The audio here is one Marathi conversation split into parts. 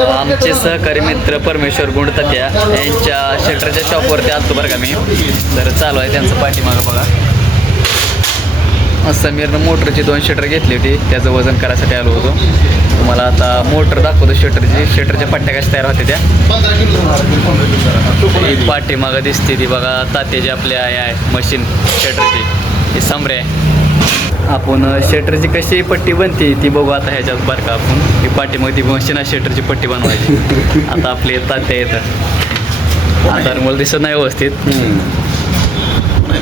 आमचे सहकारी मित्र परमेश्वर गुंडतत्या यांच्या शटरच्या शॉपवरती आलतो बरं का मी. तर चालू आहे त्यांचं पाठीमागं बघा. समीरनं मोटरची 2 शटर घेतली होती, त्याचं वजन करायसाठी आलो होतो. तुम्हाला आता मोटर दाखवतो शटरच्या पट्ट्या कशा तयार होते त्या. पाठीमागं दिसते ती बघा तात्याची आपल्या आहे मशीन शटरची, ही समरे आहे. आपण शटरची कशी पट्टी बनते ती बघू आता ह्याच्यात बरं का. आपण ही पाठीमागं ती मशीन आहे शटरची पट्टी बनवायची. आता आपले तात्या येतं, आता मला दिसत नाही व्यवस्थित.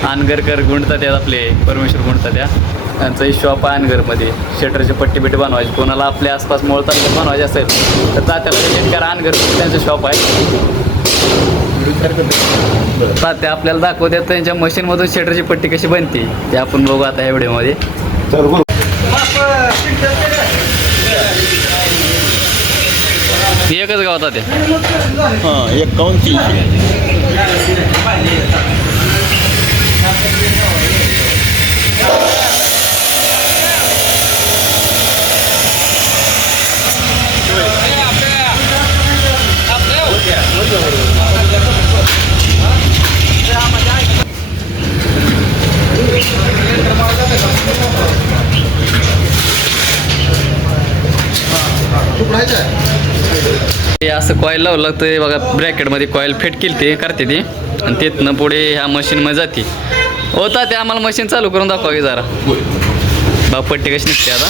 अनगरकर गुंडतात यात आपले परमेश्वर गुंडतात त्या त्यांचं शॉप आहे अनगरमध्ये. शटरची पट्टी बिट्टी बनवायची. कोणाला आपल्या आसपास मोळ तालुक्यात बनवायचे असेल तर तात्याला शेतकरी अनगर त्यांचं शॉप आहे. तात्या आपल्याला दाखवतात त्यांच्या मशीनमधून शटरची पट्टी कशी बनते ते आपण बघू आता ह्या व्हिडिओमध्ये. एकच गावात ते 51. हे असं कॉईल लावलं लागतं बघा. ब्रॅकेटमध्ये कॉईल फिट केली ते करते ती आणि तिथनं पुढे ह्या मशीनमध्ये जाते. होता ते आम्हाला मशीन चालू करून दाखवा की जरा बघा पट्टी कशी निघते आता.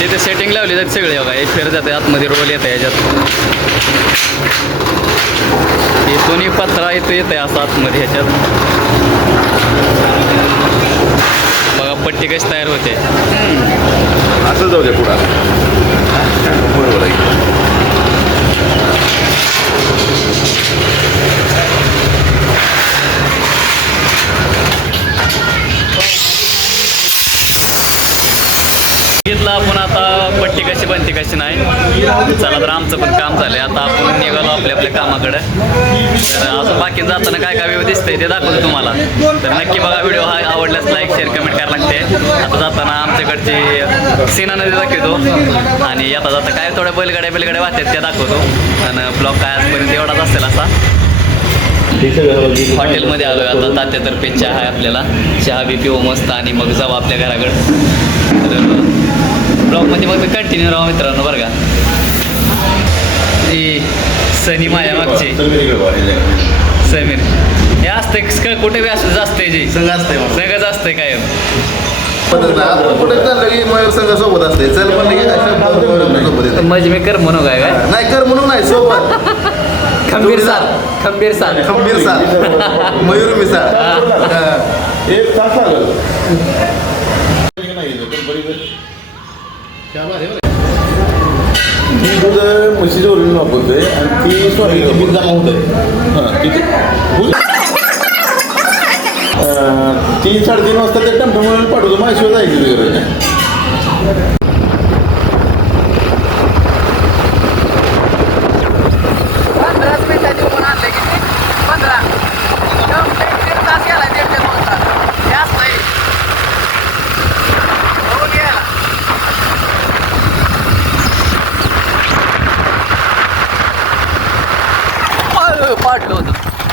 तिथे सेटिंग लावली जाते सगळे बघा. हे फिरत जाते आतमध्ये रोल येतं ह्याच्यात. इथूनही पत्रा येतो येत आहे असं आतमध्ये ह्याच्यात बघा. पट्टी कशी तयार होते असं जाऊ दे पुढं. बरोबर आहे. घेतलं आपण आता पट्टी कशी बनते कशी नाही. चला तर आमचं पण काम झालं. आता आपण निघालो आपल्या कामाकडे. तर अजून बाकी जाताना काय काय व्हिडिओ दिसतंय ते दाखवतो तुम्हाला. तर नक्की बघा व्हिडिओ. हा आवडल्यास लाईक शेअर कमेंट करायला लागते. आता जाताना आमच्याकडची सीना नदी दाखवतो आणि आता जाता काय थोड्या बैलगाड्या वाहतात त्या दाखवतो. आणि ब्लॉग काय आजपर्यंत एवढाच असेल असा. हॉटेलमध्ये आलो आहे आता. तात्यातर्फे चहा आहे आपल्याला. चहा बी पिऊ मस्त आणि मग जाऊ आपल्या घराकडे. तर ब्लॉगमध्ये मग कंटिन्यू राहा मित्रांनो बरं का. ती सनी माझ्या मागची समीर हे असते कुठे बी असं जास्त आहे जी सगळं असतंय काय कुठे चाललं की मयूर संघ सोबत असते. चल पण मज मी कर म्हणू काय नाही कर म्हणून नाही सोबत. खंबीर साथ मयूर मिसाळ. एक तास आलं मी दूध म्हशीच्या ओरिजिनल वापरतोय आणि ती सोयाबीनची बीज जमा होत आहे. 3-3:30 वाजता ते टमटमवर पाठवतो. माझ्याशिवाय जायची गरज नाही.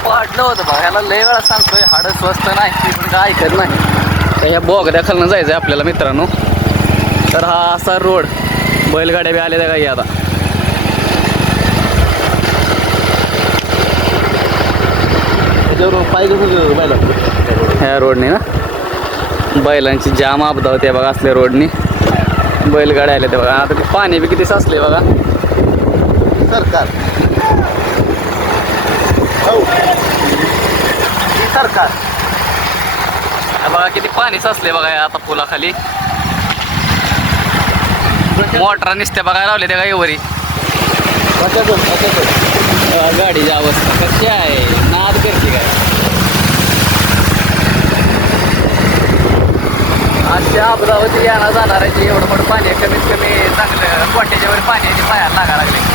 पाडलं होतं बघा. ह्याला लय वेळा सांगतोय हाडं स्वस्त नाही पण काय ऐकत नाही. तर ह्या बोगद्या खालनं जायचं आहे आपल्याला मित्रांनो. तर हा असा रोड बैलगाड्या बी आल्या त्या काही आता. ह्या रोडने ना बैलांची जाम अपदा होते बघा. असल्या रोडनी बैलगाड्या आल्या ते बघा. आता ते पाणी बी किती साचले बघा. सरकार बघा किती पाणी साचले बघा आता पुलाखाली. मोटरा नुसत्या बघायला लावले त्या गाईवरी. गाडीची अवस्था कशी आहे नाद करते काय. अशा अपघातावरती यायला जाणार आहे. एवढं मोठं पाणी कमीत कमी चांगलं कोट्याच्यावर पाण्याची पायाला लागायला लागले.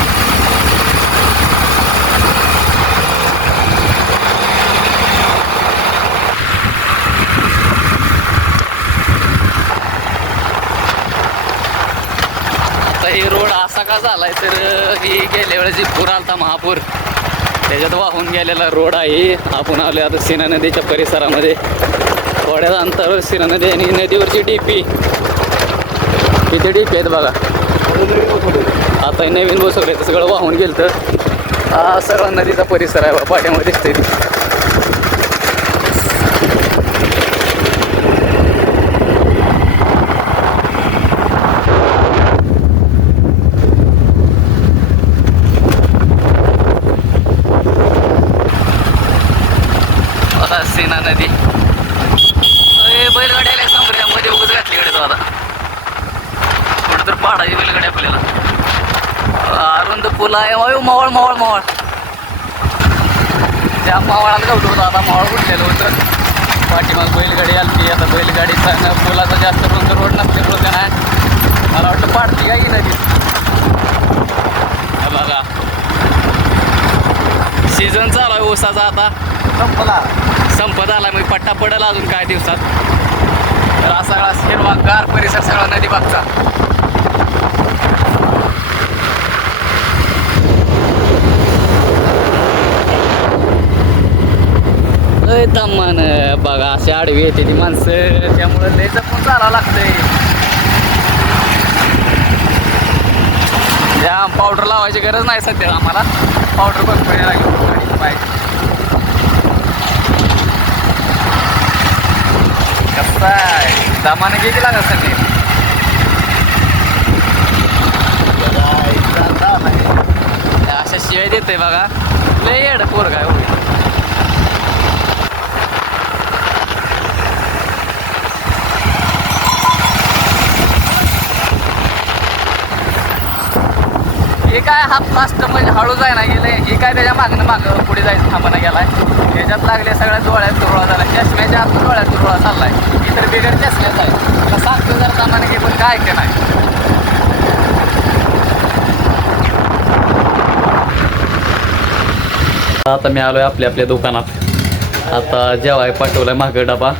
झालाय तर ही गेल्या वेळेस जी पूर आलता महापूर त्याच्यात वाहून गेलेला रोड आहे. आपण आलो आता सीना नदीच्या परिसरामध्ये. थोड्याच अंतरावर सीना नदी आणि नदीवरची डीपी किती डीपी आहेत बघा. आता नवीन बसवले तर सगळं वाहून गेलं तर हा सर्व नदीचा परिसर आहे पाठ्यामध्ये दिसतंय. सीना नदी बैलगाडी आल्या संपर्कामध्ये उगाच घातली कडे तो आता कुठं तर पाडाची बैलगाडी आपल्याला. अरुंद पुला आहे वायू मावळ मावळ मावळ त्या मावळाला गवलं होतं. आता मावळ उठलेलं होतं पाठीमाग बैलगाडी आली. आता बैलगाडीचा पुलाचा जास्त रुंद रोड नसल्यामुळं त्या नाही मला वाटतं पाडती काही नदी. बघा सीझन चालू आहे ऊसाचा आता संपत आला मग पट्टा पडेल अजून काही दिवसात. तर हा सगळा हिरवा गार परिसर सगळा नदी बागचा. लय तामान बघा अशी आडवी येते ती माणसं त्यामुळं लय जपून चालावं लागतंय. त्या पावडर लावायची गरज नाही सध्या आम्हाला. पावडर भरपूर लागली गाडीची पाहिजे. कसं आहे दामाने किती लागत सगळे अशा शिवाय देते बघा. लय येड पोर काय होईल. हे काय हा फास्ट म्हणजे हळू जाय ना गेले. हे काय त्याच्या मागं पुढे जायचं थांबणं गेलाय. त्याच्यात लागले सगळ्या डोळ्यात तुरळा झाला. चष्म्याच्या आत डोळ्यात तुरळा चाललाय. इतर बिगर चष्म्याचा आहे. मला सांगतो जर सामाने की पण काय नाही. आता मी आलोय आपल्या दुकानात. आता जेवाय पाठवलाय मागं डबा.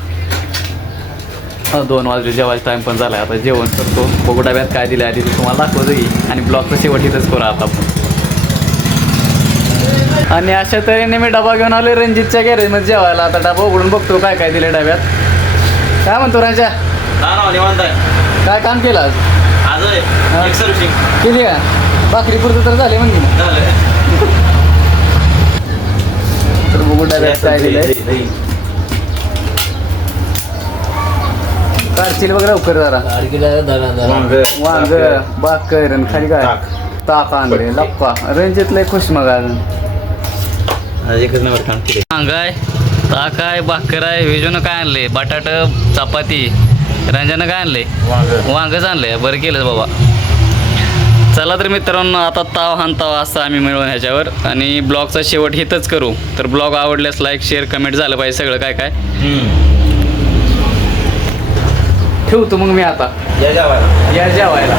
2 वाजले जेवायचा टाईम पण झालाय. आता जेवण करतो. बघू डब्यात काय दिलं आधी तुम्हाला दाखवतो की. आणि ब्लॉगचं शेवट इथंच करू आता. आणि अशा तऱ्हेने मी डबा घेऊन आलोय रणजितच्या गॅरेजमध्ये जेवायला. आता डबा उघडून बघतो काय काय दिलं डब्यात. काय म्हणतो राजा काय काम केलं आज? केली का भाकरी पुरतं तर झाले म्हणजे. तर बघू डब्यात काय दिलंय. काढशील बघ लवकर जरा. वांग बाकर आणि खाली काय ताक आणले लप्पा. रणजित लय खुश मग अजून. वांग आहे ताक आहे भाकर आहे. विजून काय आणले बटाट चपाती. रंजनं काय आणले वांगच आणले. बरं केलं बाबा. चला तर मित्रांनो आता ताव हाणताव असं आम्ही मिळवून ह्याच्यावर. आणि ब्लॉगचा शेवट हिथंच करू. तर ब्लॉग आवडल्यास लाईक शेअर कमेंट झालं पाहिजे सगळं काय काय. ठेवतो मग मी आता. या जेवायला.